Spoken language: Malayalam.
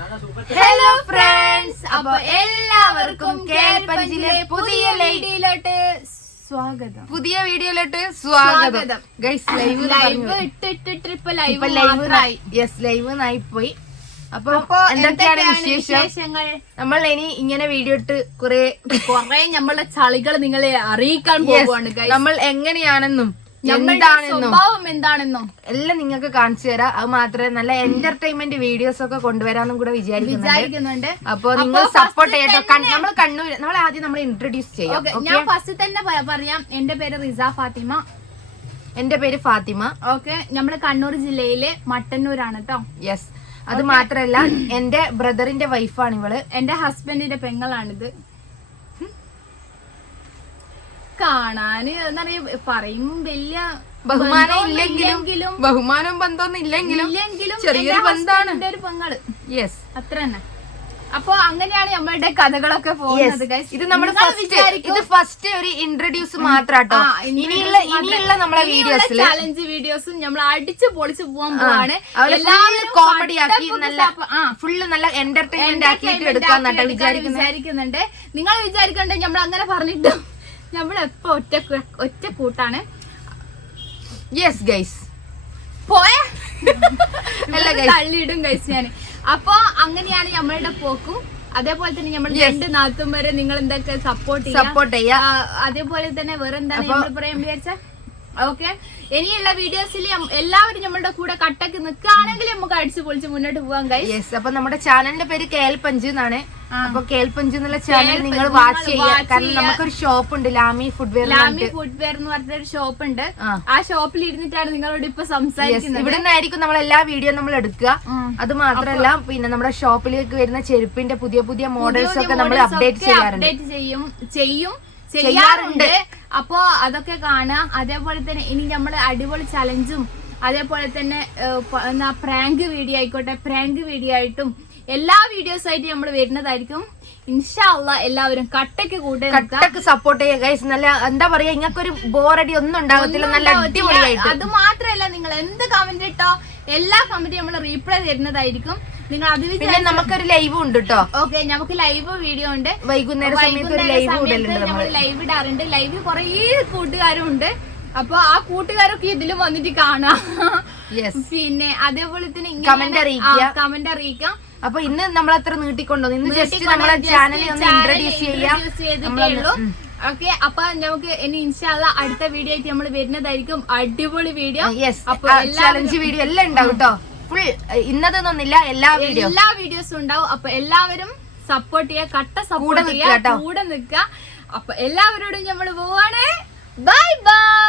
ഹലോ ഫ്രണ്ട്സ് അപ്പൊ എല്ലാവർക്കും കേൾപ്പഞ്ചിലെ പുതിയ ലൈഡിയിലോട്ട് സ്വാഗതം. പുതിയ വീഡിയോയിലോട്ട് സ്വാഗതം. ഗൈസ് ലൈവ് ലൈവ് ഇട്ടിട്ടിട്ട് ഇപ്പൊ ലൈവ് ലൈവ് യെസ് ലൈവ് നായിപ്പോയി അപ്പൊ അപ്പൊ എന്തൊക്കെയാണ് വിശേഷങ്ങൾ? നമ്മൾ ഇനി ഇങ്ങനെ വീഡിയോ ഇട്ട് കുറെ കൊറേ നമ്മളെ ചളികൾ നിങ്ങളെ അറിയിക്കാൻ പോവാണ്. നമ്മൾ എങ്ങനെയാണെന്നും നമ്മളുടെ എന്താണെന്നും? സ്വഭാവം എന്താണെന്നോ? എല്ലാം നിങ്ങൾക്ക് കാണിച്ചു തരാം. അത് മാത്രമേ നല്ല എന്റർടൈൻമെന്റ് വീഡിയോസ് ഒക്കെ കൊണ്ടുവരാനും കൂടെ വിചാരിക്കുന്നുണ്ട്. അപ്പൊ നിങ്ങൾ സപ്പോർട്ട് ചെയ്യട്ടോ. നമ്മൾ കണ്ണൂർ നമ്മൾ ആദ്യം നമ്മൾ ഇൻട്രൊഡ്യൂസ് ചെയ്യാം. ഞാൻ ഫസ്റ്റ് തന്നെ പറയാം. എന്റെ പേര് റിസ ഫാത്തിമ. എന്റെ പേര് ഫാത്തിമ. ഓക്കെ നമ്മൾ കണ്ണൂർ ജില്ലയിലെ മട്ടന്നൂരാണ് കേട്ടോ യെസ് അത് മാത്രല്ല എന്റെ ബ്രദറിന്റെ വൈഫാണ് ഇവൾ. എന്റെ ഹസ്ബൻഡിന്റെ പെങ്ങളാണിത്. കാണാന് എന്താ പറയാ പറയും വലിയ ബഹുമാനം ഇല്ലെങ്കിലും ബഹുമാനം ബന്ധമൊന്നും ഇല്ലെങ്കിലും ചെറിയൊരു എന്റെ ഒരു പെങ്ങൾ. യെസ് അത്ര തന്നെ. അപ്പൊ അങ്ങനെയാണ് നമ്മളുടെ കഥകളൊക്കെ പോകുന്നത്. ഇത് നമ്മുടെ ഫസ്റ്റ് ഇത് ഫസ്റ്റ് ഒരു ഇൻട്രൊഡ്യൂസ് മാത്രാട്ടോ. ഇനിയുള്ള ഇനിയുള്ള നമ്മളെ വീഡിയോസ് ചാലഞ്ച് വീഡിയോസും നമ്മൾ അടിച്ചു പൊളിച്ചു പോകാൻ പോവാണ്. കോമഡി ആക്കി നല്ല. ഫുള്ള് നല്ല എന്റർടൈൻമെന്റ് ആക്കി എടുക്കാൻ വിചാരിക്കുന്നുണ്ട്. നിങ്ങൾ വിചാരിക്കണ്ടേ നമ്മൾ അങ്ങനെ പറഞ്ഞിട്ടും നമ്മൾ എപ്പോ ഒറ്റ ഒറ്റ കൂട്ടാണ്. യെസ് ഗൈസ് പോയേ. തള്ളിയിടും ഗൈസ് ഞാൻ അപ്പൊ അങ്ങനെയാണ് നമ്മളുടെ പോക്കും. അതേപോലെ തന്നെ നമ്മൾ രണ്ട് നാത്തും വരെ നിങ്ങൾ എന്തൊക്കെ സപ്പോർട്ട് ചെയ്യാം. സപ്പോർട്ട് ചെയ്യാ അതേപോലെ തന്നെ വേറെ എന്താണ് നമ്മൾ പറയാൻ വിചാരിച്ച? ഓക്കെ ഇനിയുള്ള വീഡിയോസിൽ എല്ലാവരും നമ്മുടെ കൂടെ കട്ടക്ക് നിൽക്കുകയാണെങ്കിൽ നമുക്ക് അടിച്ചു പൊളിച്ച് മുന്നോട്ട് പോകാൻ കഴിയും യെസ് അപ്പൊ നമ്മുടെ ചാനലിന്റെ പേര് കേൽപഞ്ച് എന്നാണ്. അപ്പൊ കേൽപഞ്ച് എന്നുള്ള ചാനൽ നിങ്ങൾ വാച്ച് ചെയ്യാം കാരണം നമുക്കൊരു ഷോപ്പ് ഉണ്ട് ലാമി ഫുഡ്വെയർ ലാമി ഫുഡ്വെയർ എന്ന് പറഞ്ഞ ഒരു ഷോപ്പ് ഉണ്ട്. ആ. ഷോപ്പിൽ ഇരുന്നിട്ടാണ് നിങ്ങളോട് ഇപ്പൊ സംസാരിക്കുന്നത്. ഇവിടെ നിന്നായിരിക്കും നമ്മൾ എല്ലാ വീഡിയോ നമ്മൾ എടുക്കുക. അത് മാത്രല്ല പിന്നെ നമ്മുടെ ഷോപ്പിലേക്ക് വരുന്ന ചെരുപ്പിന്റെ പുതിയ പുതിയ മോഡൽസ് ഒക്കെ നമ്മൾ അപ്ഡേറ്റ് ചെയ്യാറുണ്ട്. അപ്ഡേറ്റ് ചെയ്യും ചെയ്യും. ചെയ്യാറുണ്ട്. അപ്പോ അതൊക്കെ കാണാം. അതേപോലെ തന്നെ ഇനി നമ്മൾ അടിപൊളി ചലഞ്ചും അതേപോലെ തന്നെ എന്നാ പ്രാങ്ക് വീഡിയോ ആയിക്കോട്ടെ പ്രാങ്ക് വീഡിയോ ആയിട്ടും എല്ലാ വീഡിയോസ് ആയിട്ട് നമ്മൾ വരുന്നതായിരിക്കും. ഇൻഷാല്ല എല്ലാവരും കട്ടയ്ക്ക് കൂടെ. കട്ടക്ക് സപ്പോർട്ട് ചെയ്യുക. ഗൈസ് നല്ല എന്താ പറയാ ഇങ്ങക്കൊരു ബോറടി ഒന്നും ഉണ്ടാകത്തില്ല. നല്ല അടിപൊളിയായിട്ട്. അത് മാത്രല്ല നിങ്ങൾ എന്ത് കമന്റ് ഇട്ടോ എല്ലാ കമന്റും നമ്മൾ റീപ്ലൈ തരുന്നതായിരിക്കും. നിങ്ങൾ അത് പിന്നെ നമുക്കൊരു ലൈവ് ഉണ്ട് കേട്ടോ ഓക്കെ നമുക്ക് ലൈവ് വീഡിയോ ഉണ്ട്. വൈകുന്നേരം സമയത്ത് ഒരു ലൈവ് ഇടലുണ്ട് നമ്മൾ ലൈവ് ഇടാറുണ്ട്. ലൈവ് കുറേ കൂട്ടുകാരും ഉണ്ട് അപ്പൊ ആ കൂട്ടുകാരൊക്കെ ഇതിലും വന്നിട്ട് കാണാം. പിന്നെ അതേപോലെ തന്നെ കമന്റ് അറിയിക്കുക. കമന്റ് അറിയിക്കാം. അപ്പൊ ഇന്ന് നമ്മൾ അത്ര നീട്ടിക്കൊണ്ടോ ഇന്ന് ജസ്റ്റ് നമ്മളെ ചാനൽ ഒന്ന് ഇൻട്രൊഡ്യൂസ് ചെയ്യാം. ഓക്കെ അപ്പൊ നമുക്ക് ഇനി ഇൻഷാല്ല അടുത്ത വീഡിയോ ആയിട്ട് നമ്മൾ വരുന്നതായിരിക്കും. അടിപൊളി വീഡിയോ ചലഞ്ച് വീഡിയോ എല്ലാം ഉണ്ടാവും കേട്ടോ ഫുൾ ഇന്നതെന്നൊന്നില്ല എല്ലാ വീഡിയോ എല്ലാ വീഡിയോസും ഉണ്ടാവും. അപ്പൊ എല്ലാവരും സപ്പോർട്ട് ചെയ്യുക കട്ട സപ്പോർട്ട് ചെയ്യുക കൂടെ നിൽക്കുക. അപ്പൊ എല്ലാവരോടും നമ്മൾ പോവാണ്. Bye bye